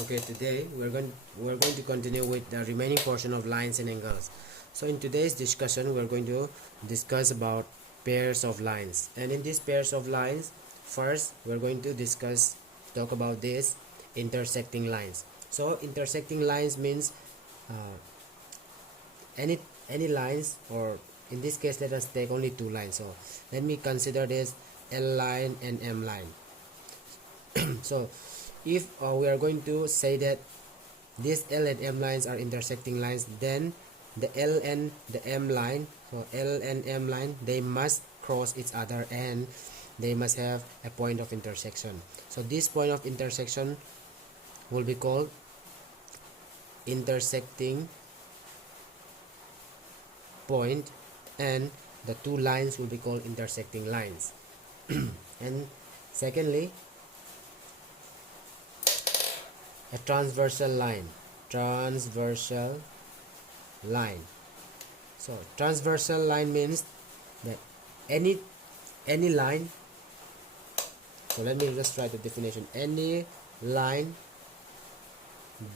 Okay, today we're going to continue with the remaining portion of lines and angles. So in today's discussion, we're going to discuss about pairs of lines. And in these pairs of lines, first we're going to talk about this intersecting lines. So intersecting lines means uh, any any lines, or in this case let us take only two lines. So let me consider this L line and M line. So if we are going to say that these L and M lines are intersecting lines, then the L and the M line, so L and M line, they must cross each other and they must have a point of intersection. So this point of intersection will be called intersecting point, and the two lines will be called intersecting lines. And secondly, a transversal line. So transversal line means that any line, so let me just write the definition: any line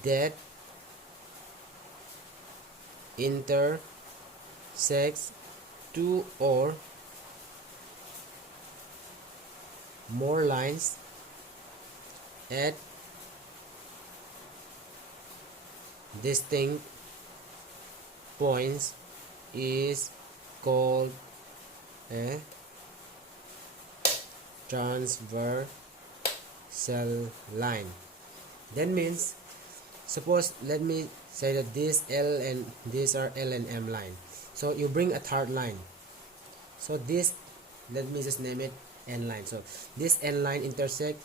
that intersects two or more lines at distinct points is called a transversal line. That means, suppose let me say that these are L and M line. So you bring a third line. So this, let me just name it N line. So this N line intersect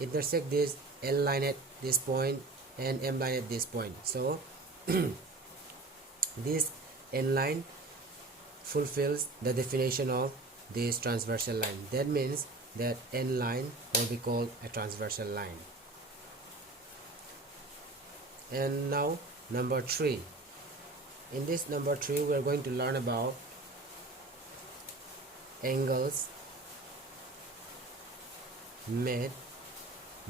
this L line at this point and M line at this point. So this N line fulfills the definition of this transversal line. That means that N line will be called a transversal line. And now number 3. In this number 3, we are going to learn about angles made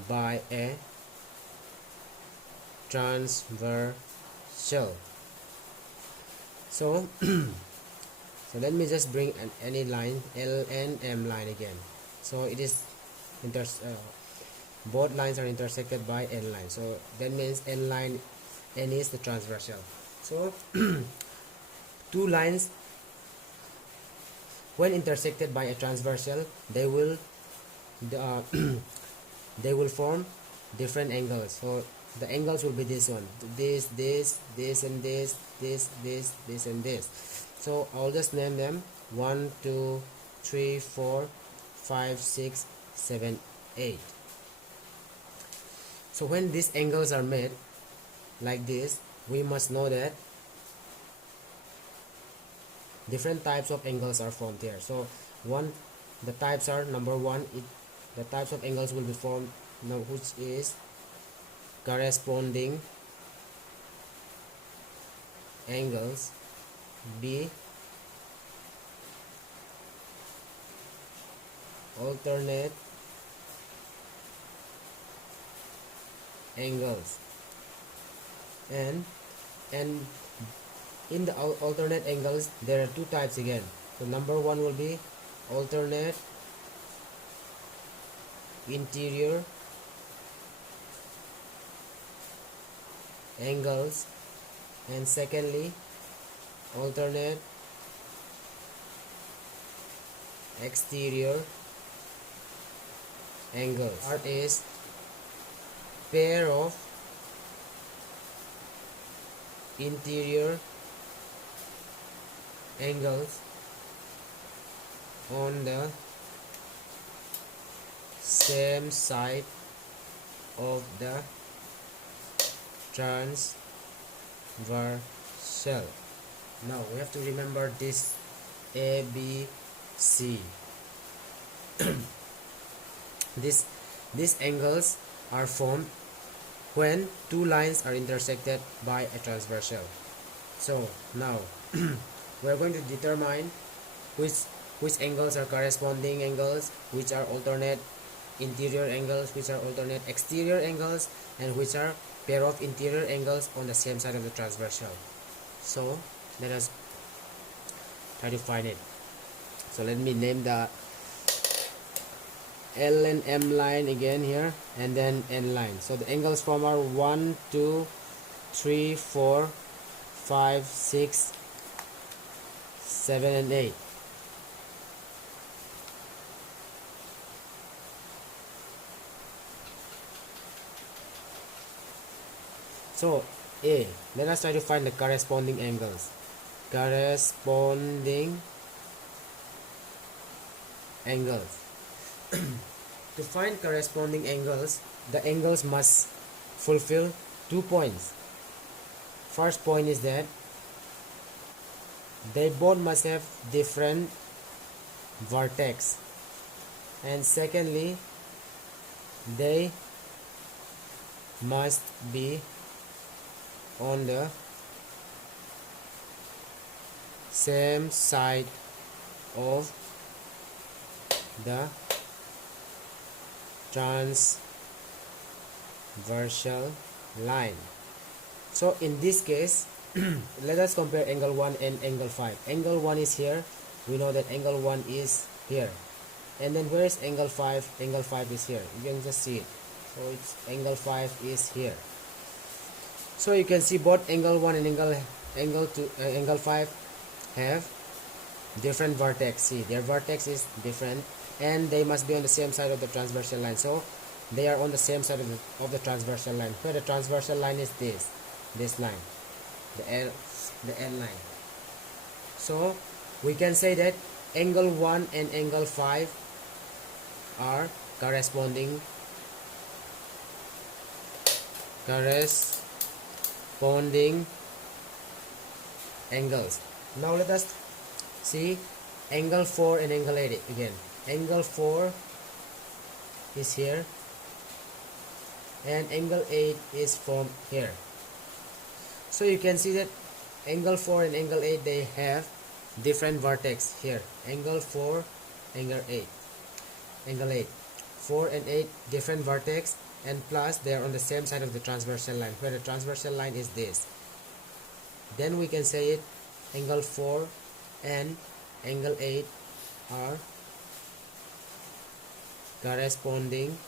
by a transversal. So so let me just bring any line, L and M line again. So it is both lines are intersected by N line. So that means N is the transversal. So two lines, when intersected by a transversal, they will they will form different angles. So the angles will be this one, this and this and this. So I'll just name them 1 2 3 4 5 6 7 8. So when these angles are made like this, we must know that different types of angles are formed here. So the types are, number 1, the types of angles will be formed now, which is corresponding angles. B, alternate angles. And in the alternate angles, there are two types again. So number 1 will be alternate interior angles, and secondly alternate exterior angles. Art is pair of interior angles on the same side of the transversal. Now we have to remember this A, B, C. These angles are formed when two lines are intersected by a transversal. So now we are going to determine which angles are corresponding angles, which are alternate interior angles, which are alternate exterior angles, and which are pair of interior angles on the same side of the transversal. So let us try to find it. So let me name the L and M line again here, and then N line. So the angles formed are 1, 2, 3, 4, 5, 6, 7, and 8. So A, let us try to find the corresponding angles. Corresponding angles. To find corresponding angles, the angles must fulfill 2 points. First point is that they both must have different vertex, and secondly, they must be on the same side of the transversal line. So in this case, let us compare angle 1 and angle 5. Angle 1 is here. We know that angle 1 is here. And then where is angle 5? Angle 5 is here. You can just see it. So it's angle 5 is here. So you can see both angle 1 and angle 5 have different vertex. See, their vertex is different, and they must be on the same side of the transversal line. So they are on the same side of the transversal line. Where the transversal line is this line, the L line. So we can say that angle 1 and angle 5 are corresponding angles. Now let us see angle 4 and angle 8 again. Angle 4 is here, and angle 8 is from here. So you can see that angle 4 and angle 8, they have different vertex here. Angle 4, angle 8, 4 and 8 different vertex, and plus they are on the same side of the transversal line, where the transversal line is this. Then we can say it, angle 4 and angle 8 are corresponding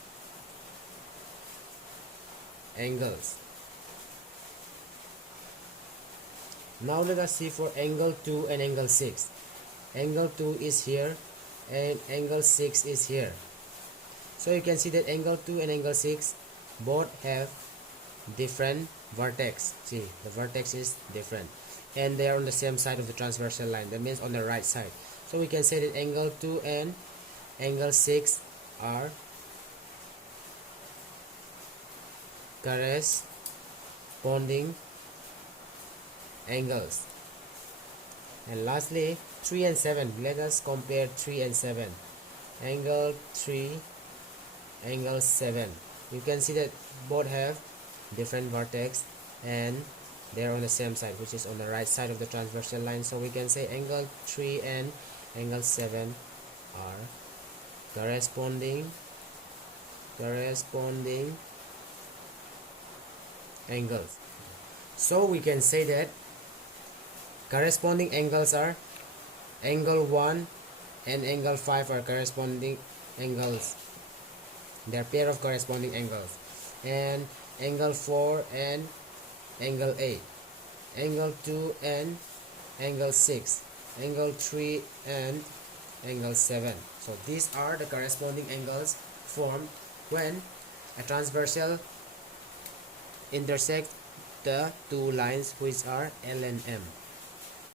angles. Now let us see for angle 2 and angle 6. Angle 2 is here and angle 6 is here. So you can see that angle 2 and angle 6 both have different vertex. See, the vertex is different, and they are on the same side of the transversal line. That means on the right side. So we can say that angle 2 and angle 6 are corresponding angles. And lastly, 3 and 7. Let us compare 3 and 7. Angle 3, angle 7. You can see that both have different vertex, and they are on the same side, which is on the right side of the transversal line. So we can say angle 3 and angle 7 are corresponding angles. So we can say that corresponding angles are angle 1 and angle 5 are corresponding angles. They are pair of corresponding angles. And angle 4 and angle 8, angle 2 and angle 6, angle 3 and angle 7. So these are the corresponding angles formed when a transversal intersect the two lines which are L and M.